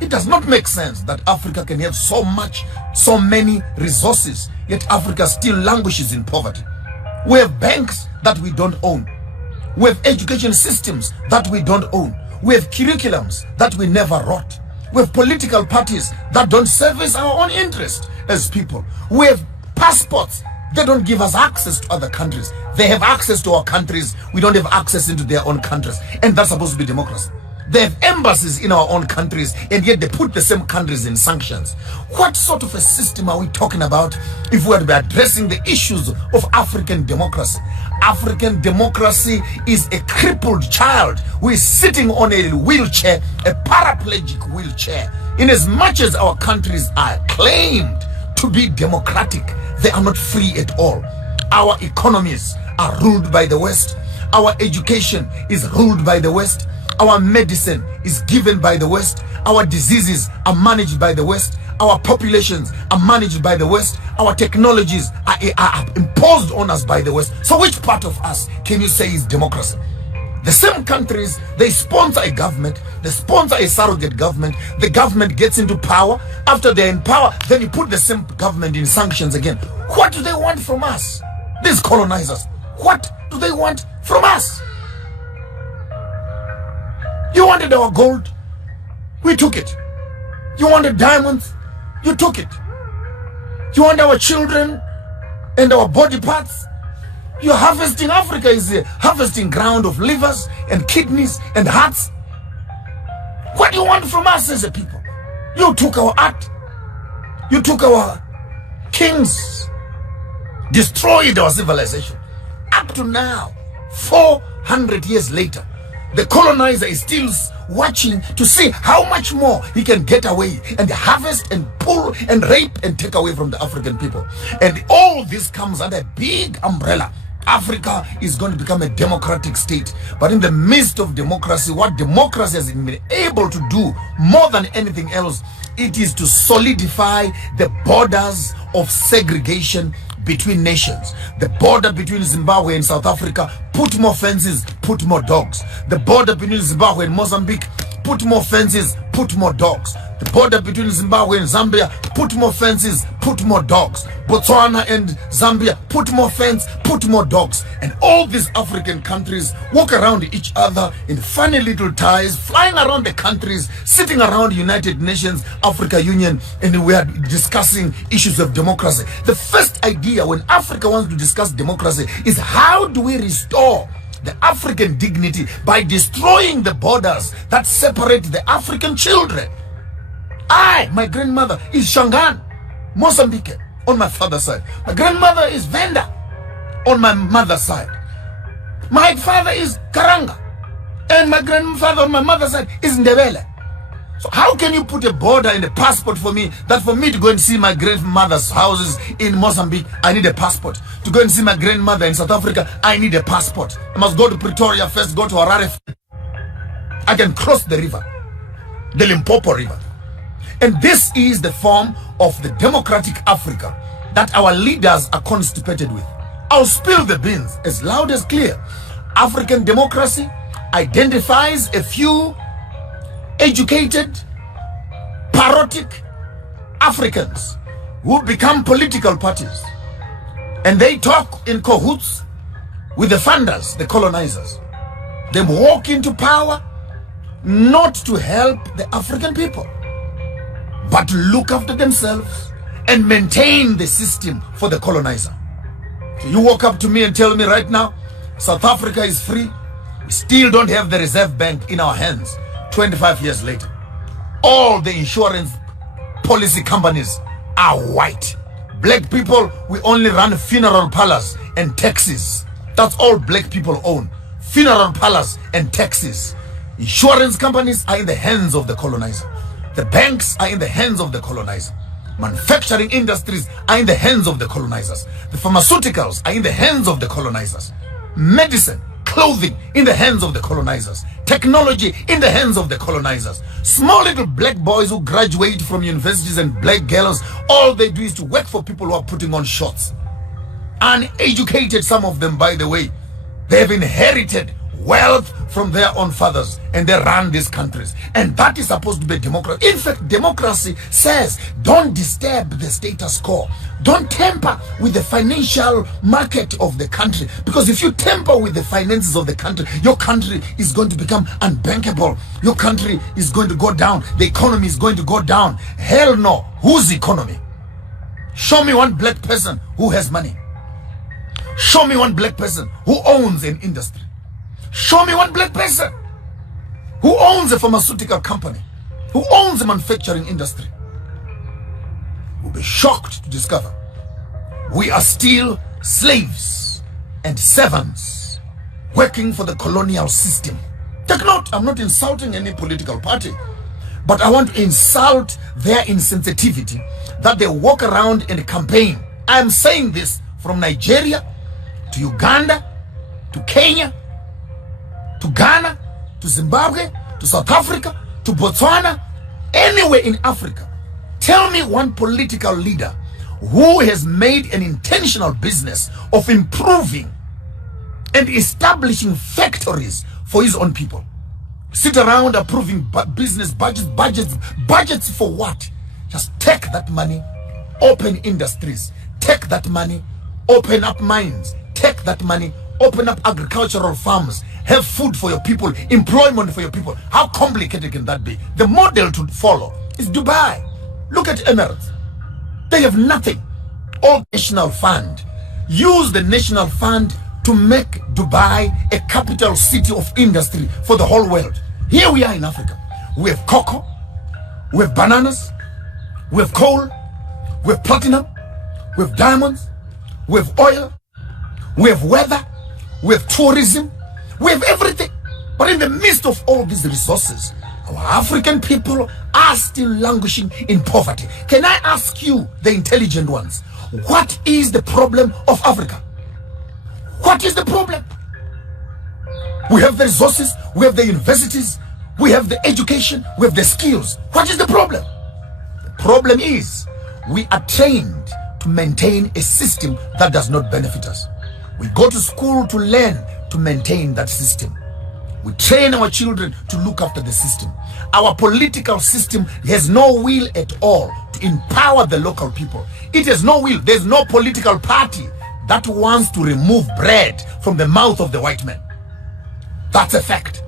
It does not make sense that Africa can have so many resources, yet Africa still languishes in poverty. We have banks that we don't own. We have education systems that we don't own. We have curriculums that we never wrote. We have political parties that don't service our own interest as people. We have passports. They don't give us access to other countries. They have access to our countries. We don't have access into their own countries. And that's supposed to be democracy. They have embassies in our own countries, and yet they put the same countries in sanctions. What sort of a system are we talking about if we are to be addressing the issues of African democracy? African democracy is a crippled child who is sitting on a wheelchair, a paraplegic wheelchair. In as much as our countries are claimed to be democratic, they are not free at all. Our economies are ruled by the West. Our education is ruled by the West. Our medicine is given by the West. Our diseases are managed by the West. Our populations are managed by the West. Our technologies are imposed on us by the West. So which part of us can you say is democracy? The same countries, they sponsor a government, they sponsor a surrogate government, the government gets into power. After they're in power, then you put the same government in sanctions again. What do they want from us? These colonizers, what do they want from us? You wanted our gold, we took it. You wanted diamonds, you took it. You want our children and our body parts? You're harvesting. Africa is a harvesting ground of livers and kidneys and hearts. What do you want from us as a people? You took our art. You took our kings. Destroyed our civilization. Up to now, 400 years later, the colonizer is still watching to see how much more he can get away and harvest and pull and rape and take away from the African people. And all this comes under a big umbrella. Africa is going to become a democratic state. But in the midst of democracy, what democracy has been able to do more than anything else, it is to solidify the borders of segregation between nations. The border between Zimbabwe and South Africa, put more fences, put more dogs. The border between Zimbabwe and Mozambique, put more fences, put more dogs. The border between Zimbabwe and Zambia, put more fences, put more dogs. Botswana and Zambia, put more fence, put more dogs. And all these African countries walk around each other in funny little ties, flying around the countries, sitting around United Nations, Africa Union, and we are discussing issues of democracy. The first idea when Africa wants to discuss democracy is how do we restore the African dignity by destroying the borders that separate the African children. My grandmother is Shangaan, Mozambique, on my father's side. My grandmother is Venda, on my mother's side. My father is Karanga, and my grandfather on my mother's side is Ndebele. So how can you put a border in a passport for me, that for me to go and see my grandmother's houses in Mozambique, I need a passport. To go and see my grandmother in South Africa, I need a passport. I must go to Pretoria first, go to Harare. I can cross the river, the Limpopo River. And this is the form of the democratic Africa that our leaders are constipated with. I'll spill the beans as loud as clear. African democracy identifies a few educated, parodic Africans who become political parties. And they talk in cahoots with the funders, the colonizers. They walk into power not to help the African people, but to look after themselves and maintain the system for the colonizer. So you walk up to me and tell me right now, South Africa is free. We still don't have the Reserve Bank in our hands 25 years later. All the insurance policy companies are white. Black people, we only run funeral parlors and taxis. That's all black people own. Funeral parlors and taxis. Insurance companies are in the hands of the colonizer. The banks are in the hands of the colonizer. Manufacturing industries are in the hands of the colonizers. The pharmaceuticals are in the hands of the colonizers. Medicine, clothing in the hands of the colonizers. Technology in the hands of the colonizers. Small little black boys who graduate from universities and black girls, all they do is to work for people who are putting on shorts. Uneducated, some of them, by the way. They have inherited wealth from their own fathers, and they run these countries. And that is supposed to be democracy. In fact, democracy says don't disturb the status quo. Don't tamper with the financial market of the country, because if you tamper with the finances of the country, your country is going to become unbankable. Your country is going to go down. The economy is going to go down. Hell no. Whose economy? Show me one black person who has money. Show me one black person who owns an industry. Show me one black person who owns a pharmaceutical company, who owns a manufacturing industry. You'll be shocked to discover we are still slaves and servants working for the colonial system. Take note, I'm not insulting any political party, but I want to insult their insensitivity that they walk around and campaign. I am saying this from Nigeria to Uganda to Kenya to Ghana to Zimbabwe to South Africa to Botswana, anywhere in Africa. Tell me one political leader who has made an intentional business of improving and establishing factories for his own people. Sit around approving business budgets for what? Just take that money, open industries. Take that money, open up mines. Take that money, open up agricultural farms. Have food for your people, employment for your people. How complicated can that be? The model to follow is Dubai. Look at Emirates. They have nothing. All national fund. Use the national fund to make Dubai a capital city of industry for the whole world. Here we are in Africa. We have cocoa, we have bananas, we have coal, we have platinum, we have diamonds, we have oil, we have weather, we have tourism, we have everything. But in the midst of all these resources, our African people are still languishing in poverty. Can I ask you, the intelligent ones, what is the problem of Africa? What is the problem? We have the resources, we have the universities, we have the education, we have the skills. What is the problem? The problem is we are trained to maintain a system that does not benefit us. We go to school to learn to maintain that system. We train our children to look after the system. Our political system has no will at all to empower the local people. It has no will. There's no political party that wants to remove bread from the mouth of the white man. That's a fact.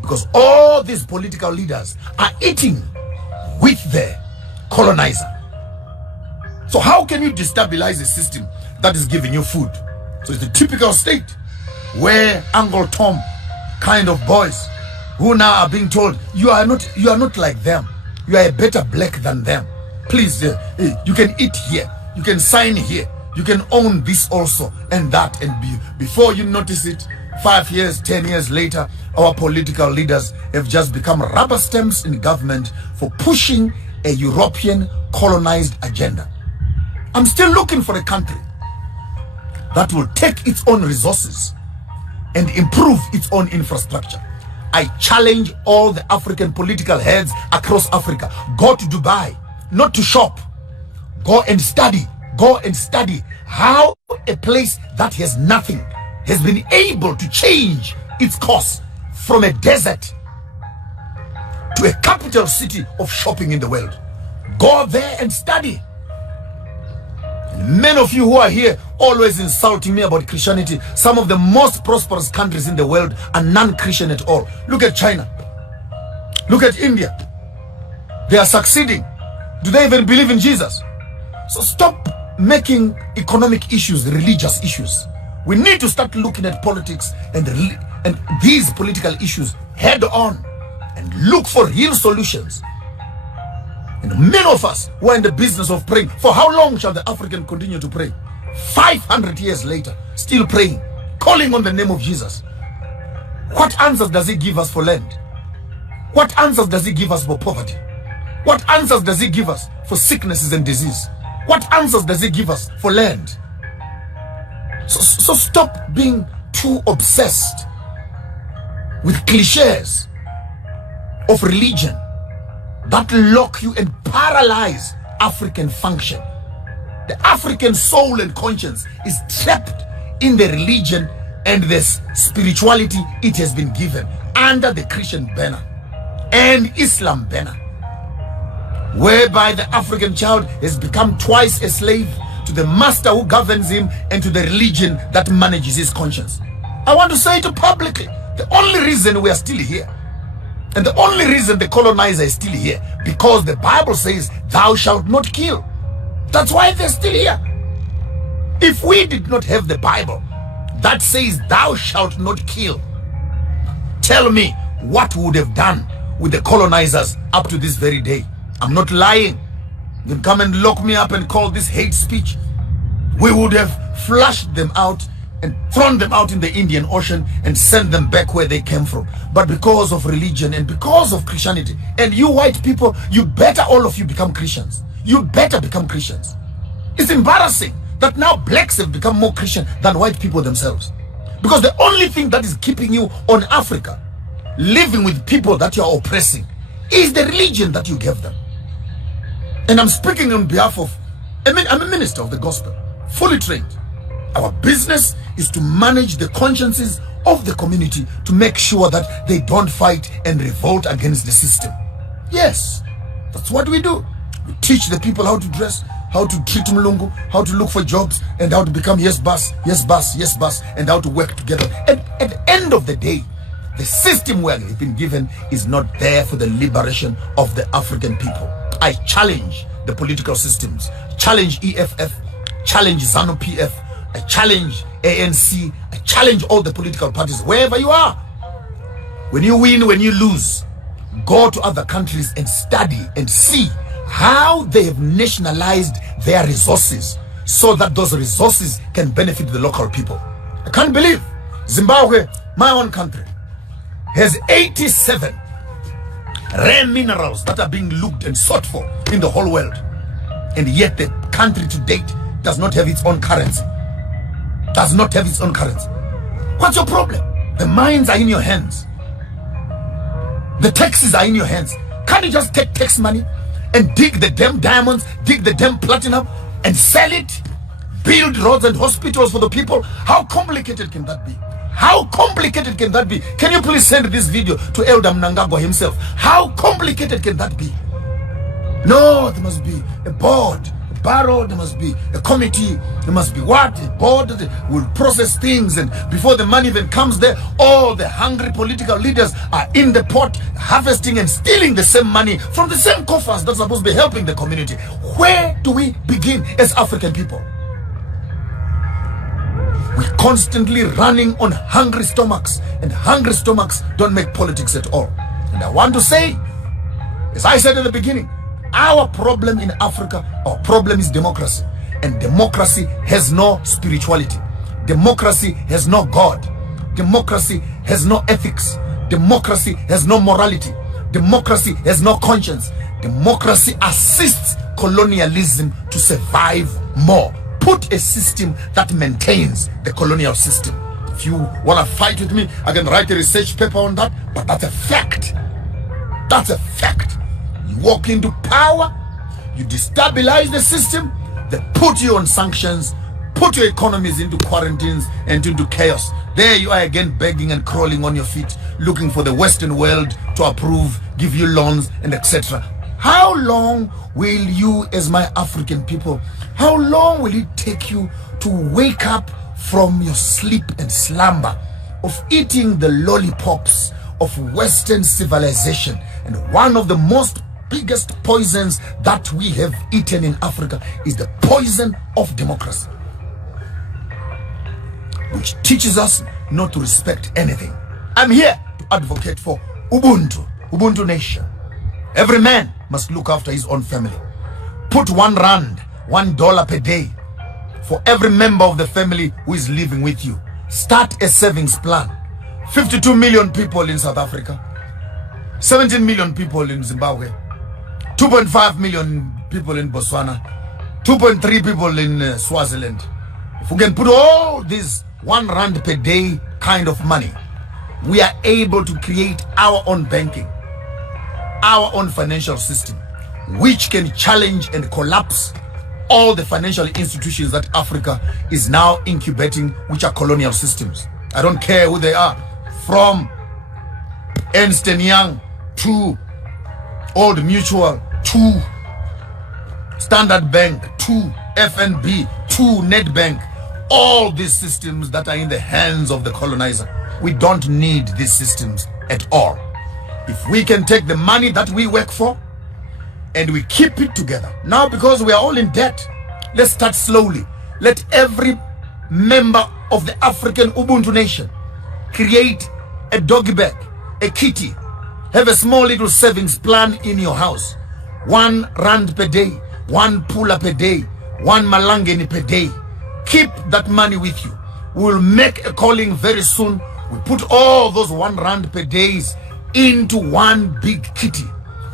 Because all these political leaders are eating with the colonizer. So how can you destabilize a system that is giving you food? So it's the typical state where Uncle Tom kind of boys who now are being told, you are not like them. You are a better black than them. Please, you can eat here. You can sign here. You can own this also and that. And before you notice it, 5 years, 10 years later, our political leaders have just become rubber stamps in government for pushing a European colonized agenda. I'm still looking for a country that will take its own resources and improve its own infrastructure. I challenge all the African political heads across Africa. Go to Dubai, not to shop. Go and study. Go and study how a place that has nothing has been able to change its course from a desert to a capital city of shopping in the world. Go there and study. And many of you who are here always insulting me about Christianity, some of the most prosperous countries in the world are non-Christian at all. Look at China. Look at India. They are succeeding. Do they even believe in Jesus? So stop making economic issues religious issues. We need to start looking at politics and these political issues head on and look for real solutions. And many of us who are in the business of praying, for how long shall the African continue to pray? 500 years later, still praying, calling on the name of Jesus. What answers does he give us for land? What answers does he give us for poverty? What answers does he give us for sicknesses and disease? What answers does he give us for land? So stop being too obsessed with cliches of religion that lock you and paralyze African function. The African soul and conscience is trapped in the religion and this spirituality it has been given under the Christian banner and Islam banner, whereby the African child has become twice a slave to the master who governs him and to the religion that manages his conscience. I want to say it publicly. The only reason we are still here, and the only reason the colonizer is still here, because the Bible says, thou shalt not kill. That's why they're still here. If we did not have the Bible that says, thou shalt not kill, tell me what we would have done with the colonizers up to this very day. I'm not lying. You can come and lock me up and call this hate speech. We would have flushed them out and thrown them out in the Indian Ocean and sent them back where they came from. But because of religion and because of Christianity, and you white people, you better all of you become Christians. You better become Christians. It's embarrassing that now blacks have become more Christian than white people themselves. Because the only thing that is keeping you on Africa, living with people that you are oppressing, is the religion that you gave them. And I'm speaking on behalf of, I'm a minister of the gospel, fully trained. Our business is to manage the consciences of the community to make sure that they don't fight and revolt against the system. Yes, that's what we do. We teach the people how to dress, how to treat Mlungu, how to look for jobs, and how to become yes boss, yes boss, yes boss, and how to work together. And at the end of the day, the system we have been given is not there for the liberation of the African people. I challenge the political systems, challenge EFF, challenge ZANU-PF, I challenge ANC, I challenge all the political parties, wherever you are. When you win, when you lose, go to other countries and study and see how they have nationalized their resources so that those resources can benefit the local people. I can't believe Zimbabwe, my own country, has 87 rare minerals that are being looked and sought for in the whole world. And yet the country to date does not have its own currency. Does not have its own currency. What's your problem? The mines are in your hands. The taxes are in your hands. Can't you just take tax money and dig the damn diamonds, dig the damn platinum and sell it? Build roads and hospitals for the people? How complicated can that be? How complicated can that be? Can you please send this video to Elder Mnangagwa himself? How complicated can that be? No, there must be a board, a barrel, there must be a committee, there must be what? A board that will process things, and before the money even comes there, all the hungry political leaders are in the pot, harvesting and stealing the same money from the same coffers that's supposed to be helping the community. Where do we begin as African people? We're constantly running on hungry stomachs, and hungry stomachs don't make politics at all. And I want to say, as I said at the beginning, our problem in Africa, our problem is democracy. And democracy has no spirituality. Democracy has no God. Democracy has no ethics. Democracy has no morality. Democracy has no conscience. Democracy assists colonialism to survive more. Put a system that maintains the colonial system. If you want to fight with me, I can write a research paper on that, but that's a fact. That's a fact. You walk into power, you destabilize the system, they put you on sanctions, put your economies into quarantines and into chaos. There you are again begging and crawling on your feet, looking for the Western world to approve, give you loans and etc. How long will you, as my African people, how long will it take you to wake up from your sleep and slumber of eating the lollipops of Western civilization? And one of the most biggest poisons that we have eaten in Africa is the poison of democracy, which teaches us not to respect anything. I'm here to advocate for Ubuntu nation. Every man must look after his own family. Put R1, $1 per day for every member of the family who is living with you. Start a savings plan. 52 million people in South Africa, 17 million people in Zimbabwe, 2.5 million people in Botswana, 2.3 people in Swaziland. If we can put all these R1 per day kind of money, we are able to create our own banking, our own financial system, which can challenge and collapse all the financial institutions that Africa is now incubating, which are colonial systems. I don't care who they are, from Ernst & Young to Old Mutual to Standard Bank to FNB to Nedbank, all these systems that are in the hands of the colonizer. We don't need these systems at all. If we can take the money that we work for and we keep it together. Now, because we are all in debt, let's start slowly. Let every member of the African Ubuntu nation create a doggy bag, a kitty, have a small little savings plan in your house. R1 per day, 1 pula per day, 1 malangeni per day. Keep that money with you. We'll make a calling very soon. We put all those R1 per days into one big kitty.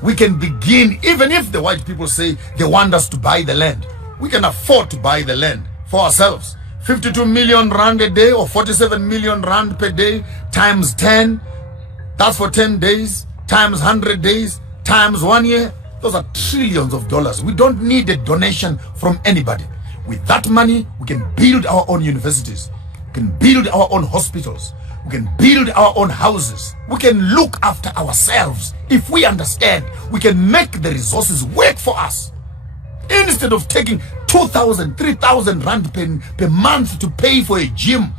We can begin, even if the white people say they want us to buy the land, we can afford to buy the land for ourselves. 52 million rand a day or 47 million rand per day times 10, that's for 10 days, times 100 days, times 1 year. Those are trillions of dollars. We don't need a donation from anybody. With that money, we can build our own universities. We can build our own hospitals. We can build our own houses. We can look after ourselves. If we understand, we can make the resources work for us. Instead of taking 2,000, 3,000 rand per month to pay for a gym,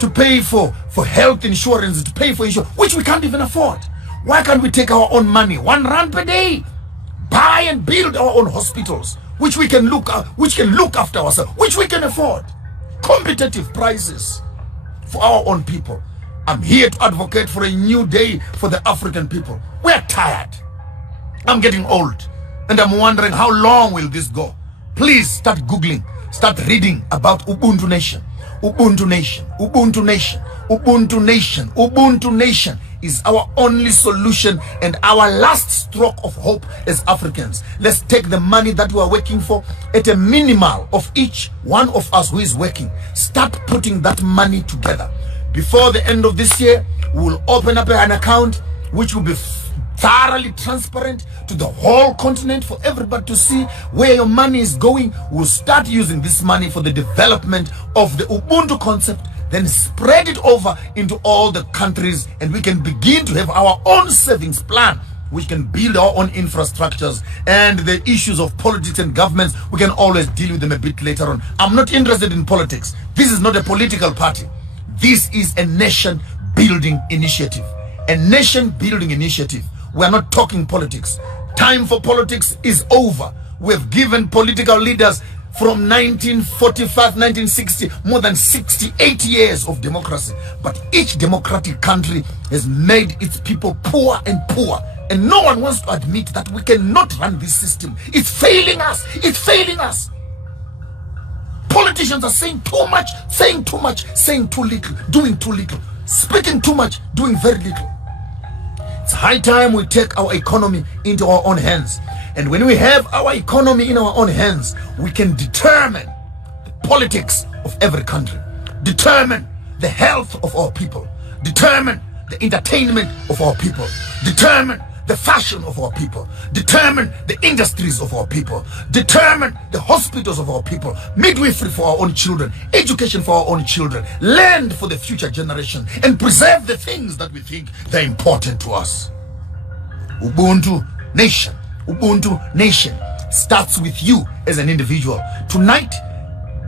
to pay for health insurance, to pay for insurance, which we can't even afford. Why can't we take our own money, R1 per day, buy and build our own hospitals, which we can look after ourselves, which we can afford, competitive prices for our own people. I'm here to advocate for a new day for the African people. We're tired. I'm getting old, and I'm wondering how long will this go. Please start Googling, start reading about Ubuntu Nation. Ubuntu Nation, Ubuntu Nation, Ubuntu Nation, Ubuntu Nation is our only solution and our last stroke of hope as Africans. Let's take the money that we are working for at a minimal of each one of us who is working. Start putting that money together. Before the end of this year, we will open up an account which will be thoroughly transparent to the whole continent for everybody to see where your money is going. We'll start using this money for the development of the Ubuntu concept, then spread it over into all the countries, and we can begin to have our own savings plan. We can build our own infrastructures, and the issues of politics and governments, we can always deal with them a bit later on. I'm not interested in politics. This is not a political party. This is a nation building initiative. A nation building initiative. We are not talking politics. Time for politics is over. We have given political leaders from 1945, 1960, more than 68 years of democracy. But each democratic country has made its people poor and poor. And no one wants to admit that we cannot run this system. It's failing us. It's failing us. Politicians are saying too much, saying too much, saying too little, doing too little, speaking too much, doing very little. It's high time we take our economy into our own hands. And when we have our economy in our own hands, we can determine the politics of every country, determine the health of our people, determine the entertainment of our people, determine the fashion of our people, determine the industries of our people, determine the hospitals of our people, midwifery for our own children, education for our own children, land for the future generation, and preserve the things that we think they're important to us. Ubuntu Nation. Ubuntu Nation starts with you as an individual. Tonight,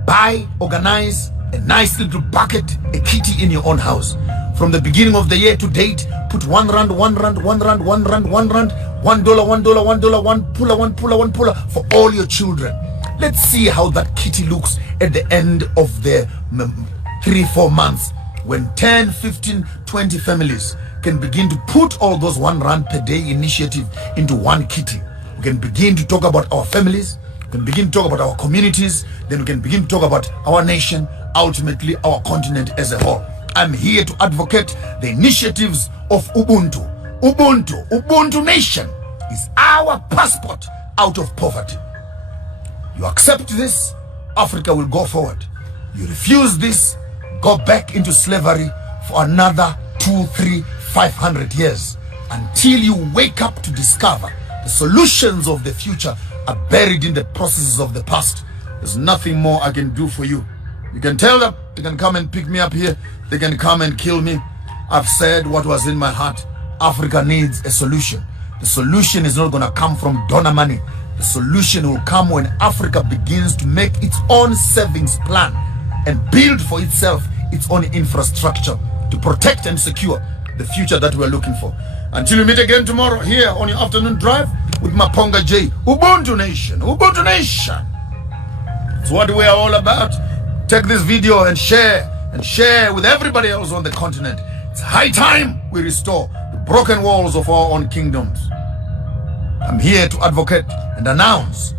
buy, organize a nice little bucket, a kitty in your own house. From the beginning of the year to date, put R1, R1, R1, R1, R1, $1, $1, $1, one puller, one puller for all your children. Let's see how that kitty looks at the end of the 3-4 months, when 10, 15, 20 families can begin to put all those R1 per day initiative into one kitty. We can begin to talk about our families, we can begin to talk about our communities, then we can begin to talk about our nation, ultimately our continent as a whole. I'm here to advocate the initiatives of Ubuntu. Ubuntu Nation is our passport out of poverty. You accept this, Africa will go forward. You refuse this, go back into slavery for another 2, 3, 500 years until you wake up to discover the solutions of the future are buried in the processes of the past. There's nothing more I can do for you. You can tell them, they can come and pick me up here. They can come and kill me. I've said what was in my heart. Africa needs a solution. The solution is not going to come from donor money. The solution will come when Africa begins to make its own savings plan and build for itself its own infrastructure to protect and secure the future that we're looking for. Until we meet again tomorrow here on your afternoon drive with Maponga J. Ubuntu Nation. Ubuntu Nation. It's what we are all about. Take this video and share with everybody else on the continent. It's high time we restore the broken walls of our own kingdoms. I'm here to advocate and announce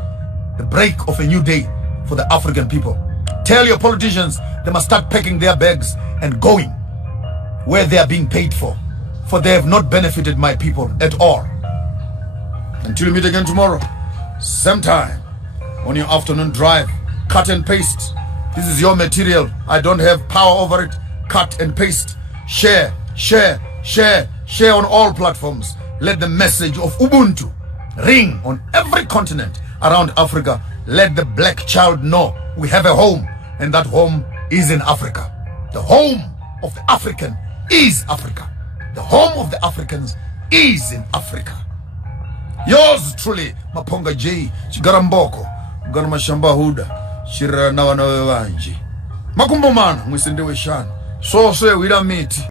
the break of a new day for the African people. Tell your politicians they must start packing their bags and going where they are being paid for they have not benefited my people at all. Until we meet again tomorrow, same time, on your afternoon drive, cut and paste. This is your material. I don't have power over it. Cut and paste. Share on all platforms. Let the message of Ubuntu ring on every continent around Africa. Let the black child know we have a home, and that home is in Africa. The home of the African is Africa. The home of the Africans is in Africa. Yours truly, Maponga J. Chigaramboko, Garmashamba Huda, Shira Nawana Wanji. Makumbomana, Mwisindewe Shan. So say we don't meet.